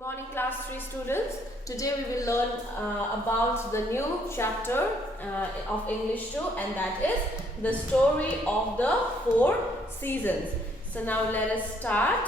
Good morning, class 3 students. Today we will learn about the new chapter of English 2, and that is the story of the 4 seasons. So now let us start.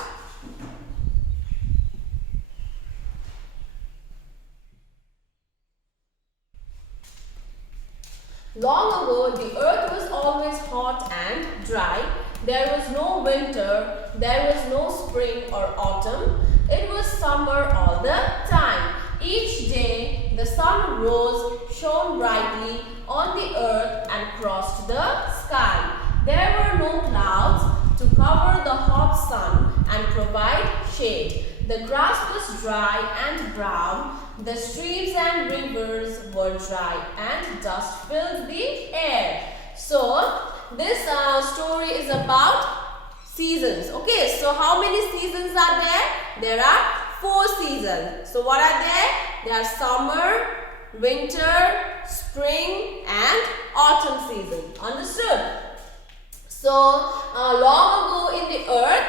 Long ago, the earth was always hot and dry. There was no winter, there was no spring or autumn. It was summer all the time. Each day, the sun rose, shone brightly on the earth and crossed the sky. There were no clouds to cover the hot sun and provide shade. The grass was dry and brown. The streams and rivers were dry and dust filled the air. So, this story is about seasons. Okay, so how many seasons are there? There are 4 seasons. So, what are there? There are summer, winter, spring and autumn season. Understood? So, long ago in the earth,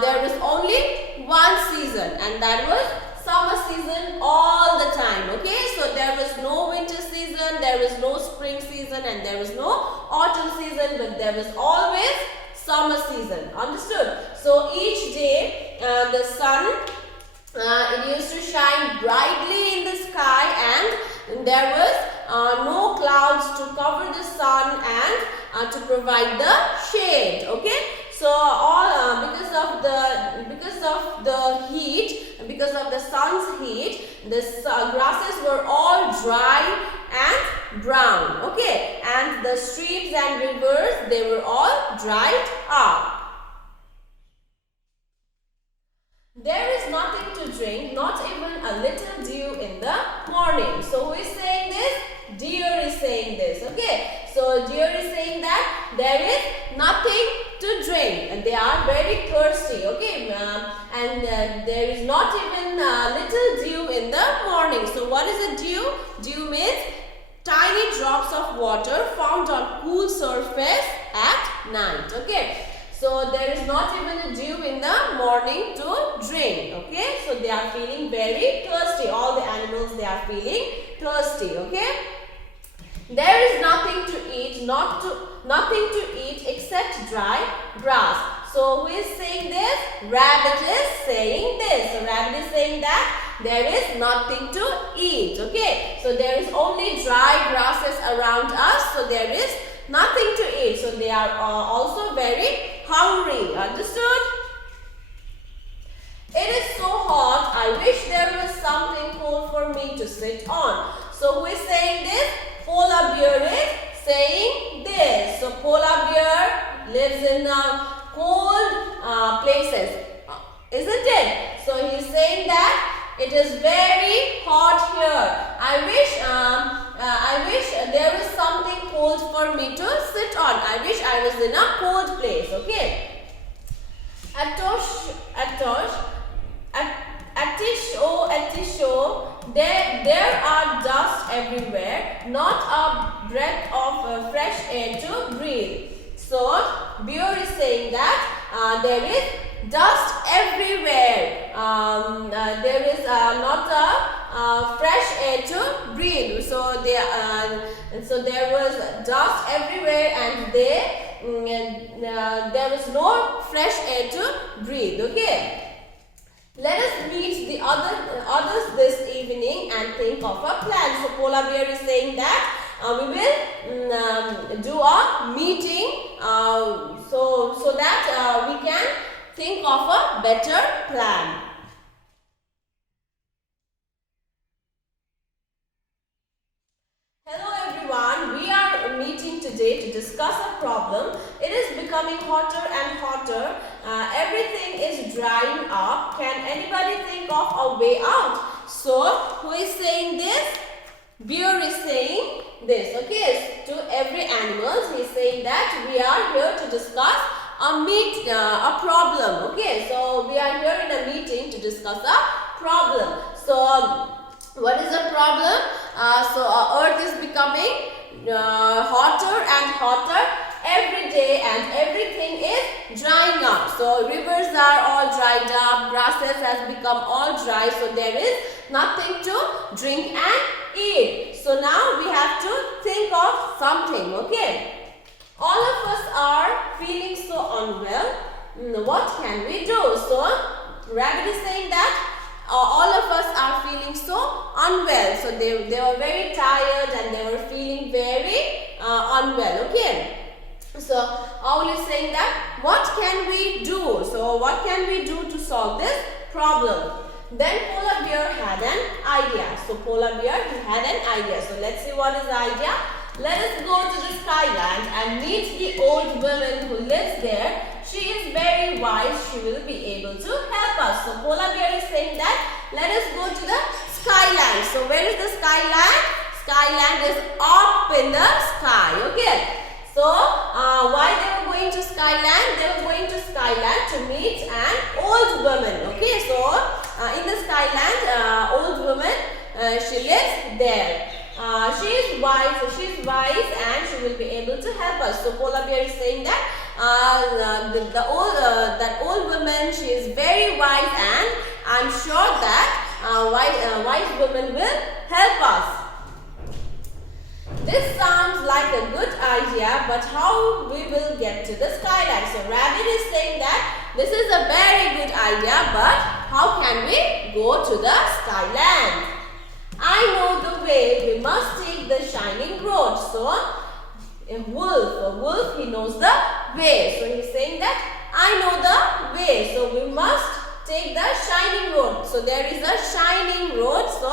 there was only one season, and that was summer season all the time. Okay, so there was no winter season, there was no spring season, and there was no autumn season, but there was always summer season. Understood? So each day the sun it used to shine brightly in the sky, and there was no clouds to cover the sun and to provide the shade. Okay, so all because of the heat, because of the sun's heat, the grasses were all dry and brown. Okay, and the streams and rivers, they were all dried up. There is nothing to drink, not even a little dew in the morning. So who is saying this? Deer is saying this. Okay, so deer is saying that there is nothing to drink and they are very thirsty. Okay, and there is not even a little dew in the morning. So what is a dew? Dew means tiny drops of water found on cool surface at night. Okay, so there is not even a dew in the morning to drink. Okay, so they are feeling very thirsty. All the animals, they are feeling thirsty. Okay, there is nothing to eat, nothing to eat except dry grass. So who is saying this? Rabbit is saying this. So rabbit is saying that there is nothing to eat. Okay, so there is only dry grasses around us. So there is nothing to eat. So they are also very hungry. Understood? It is so hot. I wish there was something cool for me to sit on. So who is saying this? Polar bear is saying this. So polar bear lives in cold places, isn't it? So he is saying that it is very hot here. I wish there was something cold for me to sit on. I wish I was in a cold place. Okay. Atisho, there are dust everywhere, not a breath of fresh air to breathe. So, bear is saying that there is dust everywhere. There is not a fresh air to breathe. So, there was dust everywhere, and there was no fresh air to breathe. Okay. Let us meet the others this evening and think of a plan. So polar bear is saying that we will do a meeting so that we can think of a better plan. Hello everyone, we are meeting today to discuss a problem. It is becoming hotter and hotter. Everything is drying up. Can anybody think of a way out? So, who is saying this? Bear is saying this. Okay, to every animal, he is saying that we are here to discuss a problem. Okay, so we are here in a meeting to discuss a problem. So, what is the problem? So Earth is becoming hotter and hotter every day and everything is drying up. So rivers are all dried up, grasses has become all dry, so there is nothing to drink and eat. So now we have to think of something, okay? All of us are feeling so unwell. What can we do? So Rabbit is saying that all of us are feeling so unwell. So they were very tired and they were feeling very unwell, okay? So Owl is saying that what can we do? So what can we do to solve this problem? Then Polar Bear had an idea. So Polar Bear had an idea. So let's see what is the idea. Let us go to the Skyland and meet the old woman who lives there. She is very wise. She will be able to help us. So Polar Bear is saying that let us go to the Skyland. So where is the Skyland? Skyland is up in the sky. Okay. So why they were going to Skyland? They were going to Skyland to meet an old woman. Okay. So in the Skyland, old woman, she lives there. She is wise and she will be able to help us. So Polar Bear is saying that that old woman, she is very wise and I'm sure that wise woman will help us. This sounds like a good idea, but how we will get to the Skyland? So Rabbit is saying that this is a very good idea, but how can we go to the Skyland? I know the way. We must take the shining road. So a wolf, he knows the way. So he's saying that I know the way. So we must take the shining road. So there is a shining road. So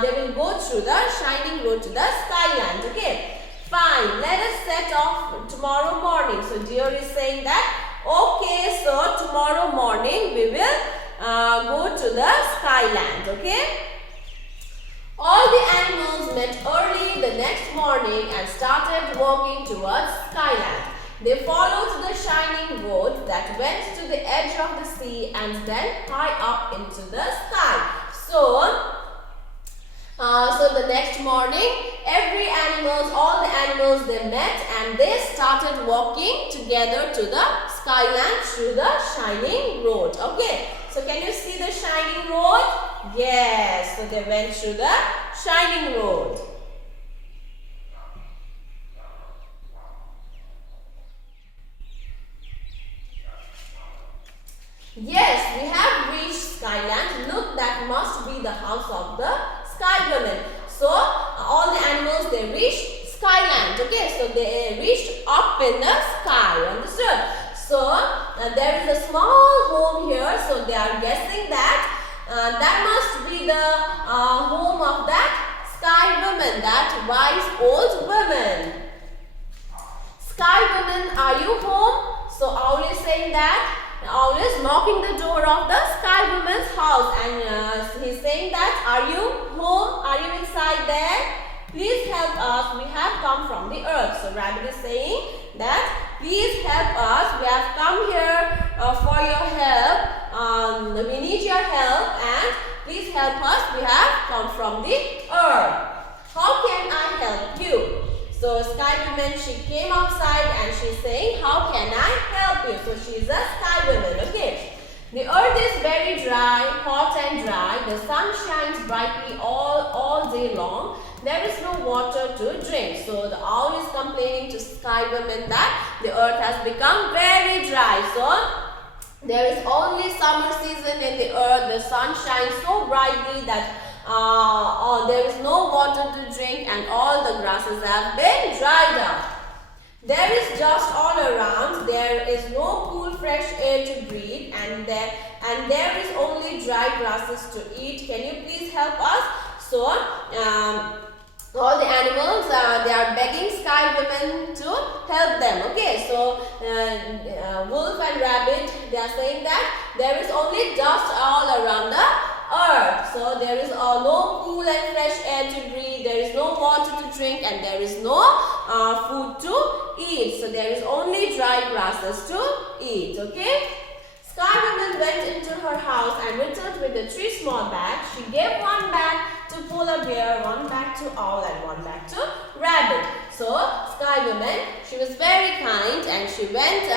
they will go through the shining road to the Skyland. Okay. Fine. Let us set off tomorrow morning. So Deer is saying that okay. So tomorrow morning we will go to the Skyland. Okay. All the animals met early the next morning and started walking towards Skyland. They followed the shining road that went to the edge of the sea and then high up into the sky. So the next morning, all the animals they met and they started walking together to the Skyland through the shining road. Okay, so can you see the shining road? Yes, so they went through the shining road. Yes, we have reached Skyland. Look, that must be the house of the Sky Woman. So all the animals they reached Skyland. Okay, so they reached up in the sky. Understood? So there is a small home here. So they are guessing that that must be the home of that Sky Woman, that wise old woman. Sky Woman, are you home? So Owl is saying that. Owl is knocking the door of the Sky Woman's house and he's saying that, are you home? Are you inside there? Please help us. We have come from the earth. So Rabbit is saying that, please help us. We have come here for your help. We need your help and please help us. We have come from the earth. How can I help you? So Sky Woman, she came outside and she's saying, how can I help you? So she's a Sky Woman. Okay. The earth is very dry, hot and dry. The sun shines brightly all day long. There is no water to drink. So the owl is complaining to Sky Woman that the earth has become very dry. So there is only summer season in the earth. The sun shines so brightly that there is no water to drink and all the grasses have been dried up. There is dust all around. There is no cool fresh air to breathe and there is only dry grasses to eat. Can you please help us? So all the animals they are begging Sky Woman to help them. Okay, so Wolf and Rabbit, they are saying that there is only dust all around the earth. So there is no cool and fresh air to breathe, there is no water to drink and there is no food to eat. So there is only dry grasses to eat. Okay. Sky Woman went into her house and returned with the 3 small bags. She gave one bag to polar bear, one back to owl, and one back to rabbit. So Sky Woman, she was very kind and she went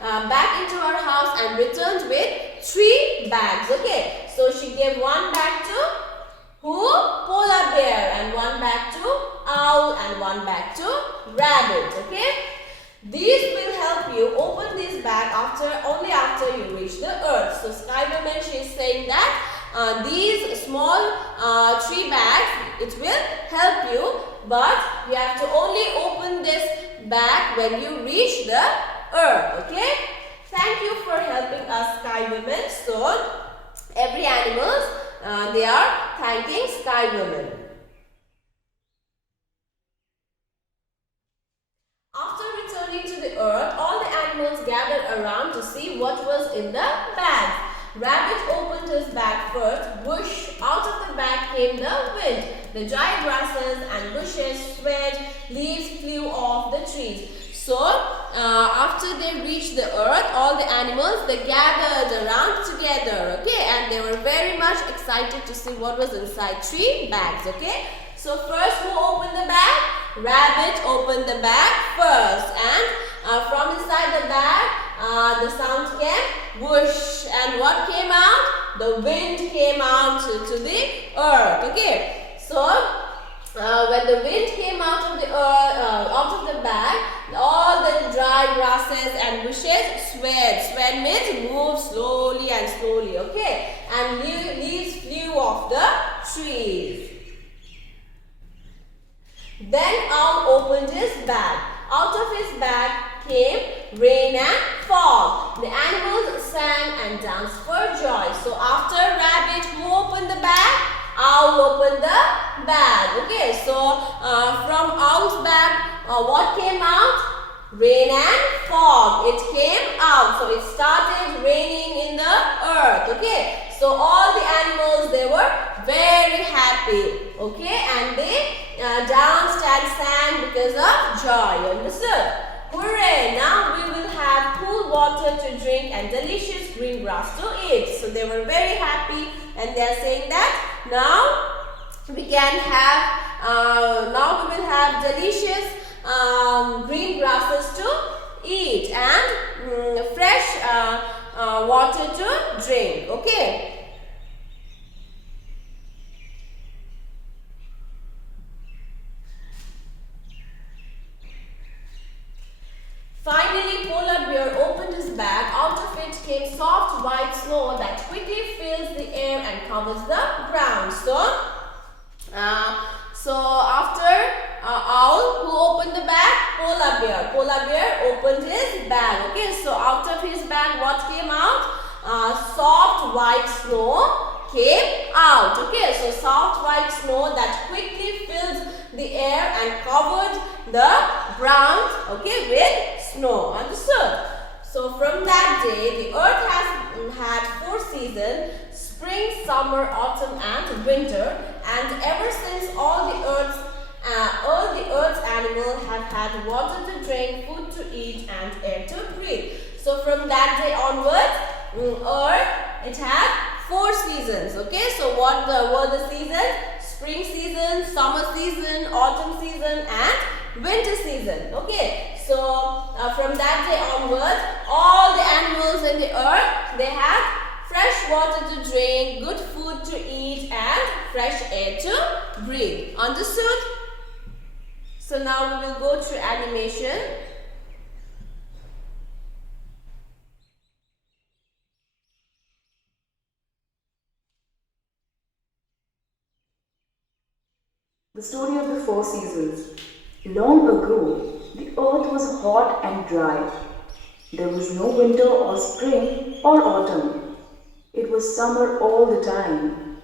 back into her house and returned with 3 bags. Okay, so she gave one bag to who? Polar bear, and one bag to owl, and one bag to rabbit. Okay, these will help you open this bag only after you reach the earth. So Sky Woman, she is saying that these small 3 bags, it will help you, but you have to only open this bag when you reach the earth. Okay, thank you for helping us, Sky Woman. So every animals, they are thanking Sky Woman. After returning to the earth, all the animals gathered around to see what was in the bag. Rabbit opened his bag first. Whoosh! Out of the bag came the wind. The dry grasses and bushes swayed, leaves flew off the trees. So, after they reached the earth, all the animals, they gathered around together, okay, and they were very much excited to see what was inside 3 bags, okay. So, first who opened the bag? Rabbit opened the bag first, and from inside the bag, the sound came whoosh, and what came out? The wind came out to the earth, okay. So, when the wind came out of the out of the bag, all the dry grasses and bushes swayed. Swayed means move slowly and slowly, okay? And leaves flew off the trees. Then Owl opened his bag. Out of his bag came rain and fog. The animals sang and danced for joy. So after Rabbit, who opened the bag? Owl opened the bag. Okay, so from Owl's bag, what came out? Rain and fog. It came out. So it started raining in the earth. Okay, so all the animals, they were very happy. Okay, and they danced and sang because of joy. Understood? Hooray! Now we will have cool water to drink and delicious green grass to eat. So they were very happy, and they are saying that now we can have, now we will have delicious green grasses to eat and fresh water to drink. Okay. Finally, Polar Bear opened his bag. Out of it came soft white snow that quickly fills the air and covers the ground. So after Owl, who opened the bag? Polar Bear. Polar Bear opened his bag. Okay, so out of his bag, what came out? Soft white snow came out. Okay, so soft white snow that quickly fills the air and covered the ground, okay, with snow. Understood? So from that day, the earth has had 4 seasons: spring, summer, autumn, and winter. And ever since, all the earth's animals have had water to drink, food to eat, and air to breathe. So from that day onwards, earth, it had 4 seasons. Okay, so what were the seasons? Spring season, summer season, autumn season, and winter season. Okay, so from that day onwards, all the animals in the earth, they had fresh water to drink, good food to eat, and fresh air to breathe. Understood? So now we will go through animation. The story of the 4 seasons. Long ago, the earth was hot and dry. There was no winter or spring or autumn. It was summer all the time.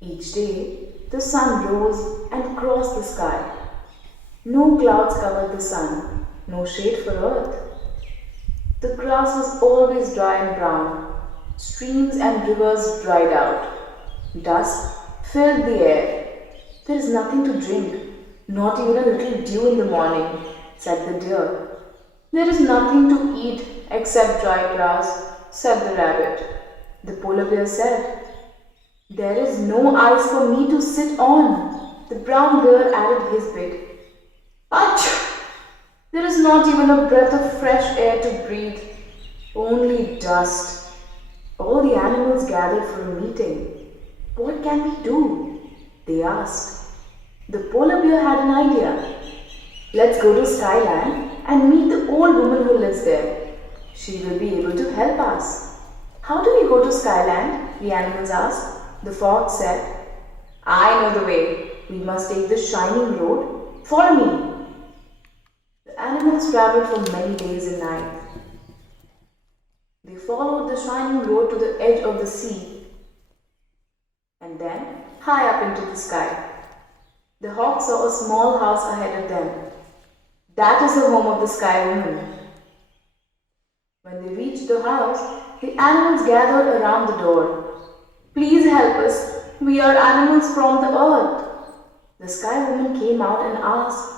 Each day, the sun rose and crossed the sky. No clouds covered the sun, no shade for earth. The grass was always dry and brown. Streams and rivers dried out. Dust filled the air. There is nothing to drink, not even a little dew in the morning, said the deer. There is nothing to eat except dry grass, said the rabbit. The polar bear said, There is no ice for me to sit on, the brown bear added his bit. Achoo! There is not even a breath of fresh air to breathe, only dust. All the animals gathered for a meeting. What can we do? They asked. The polar bear had an idea. Let's go to Skyland and meet the old woman who lives there. She will be able to help us. How do we go to Skyland? The animals asked. The fox said, I know the way. We must take the shining road. Follow me. The animals traveled for many days and nights. They followed the shining road to the edge of the sea and then high up into the sky. The hawk saw a small house ahead of them. That is the home of the Sky Woman. When they reached the house, the animals gathered around the door. Please help us. We are animals from the earth. The Sky Woman came out and asked,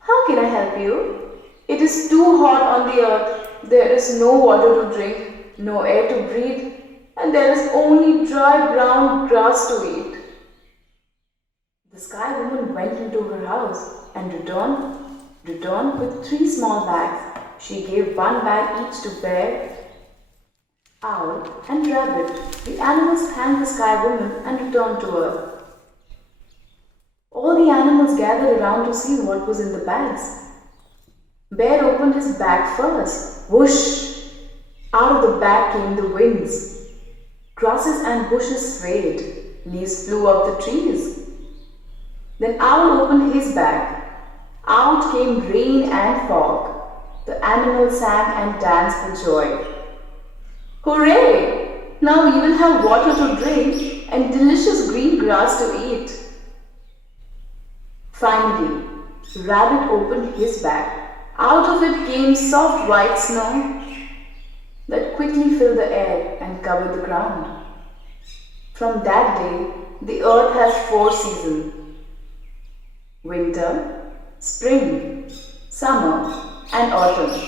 How can I help you? It is too hot on the earth. There is no water to drink, no air to breathe, and there is only dry brown grass to eat. The Sky Woman went into her house and returned with 3 small bags. She gave 1 bag each to Bear, Owl, and Rabbit. The animals thanked the Sky Woman and returned to Earth. All the animals gathered around to see what was in the bags. Bear opened his bag first. Whoosh! Out of the bag came the winds. Grasses and bushes swayed. Leaves flew off the trees. Then Owl opened his bag. Out came rain and fog. The animals sang and danced for joy. Hooray! Now we will have water to drink and delicious green grass to eat. Finally, Rabbit opened his bag. Out of it came soft white snow that quickly filled the air and covered the ground. From that day, the earth has 4 seasons: winter, spring, summer, and autumn.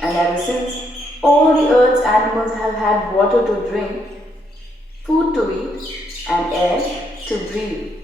And ever since, all the earth's animals have had water to drink, food to eat, and air to breathe.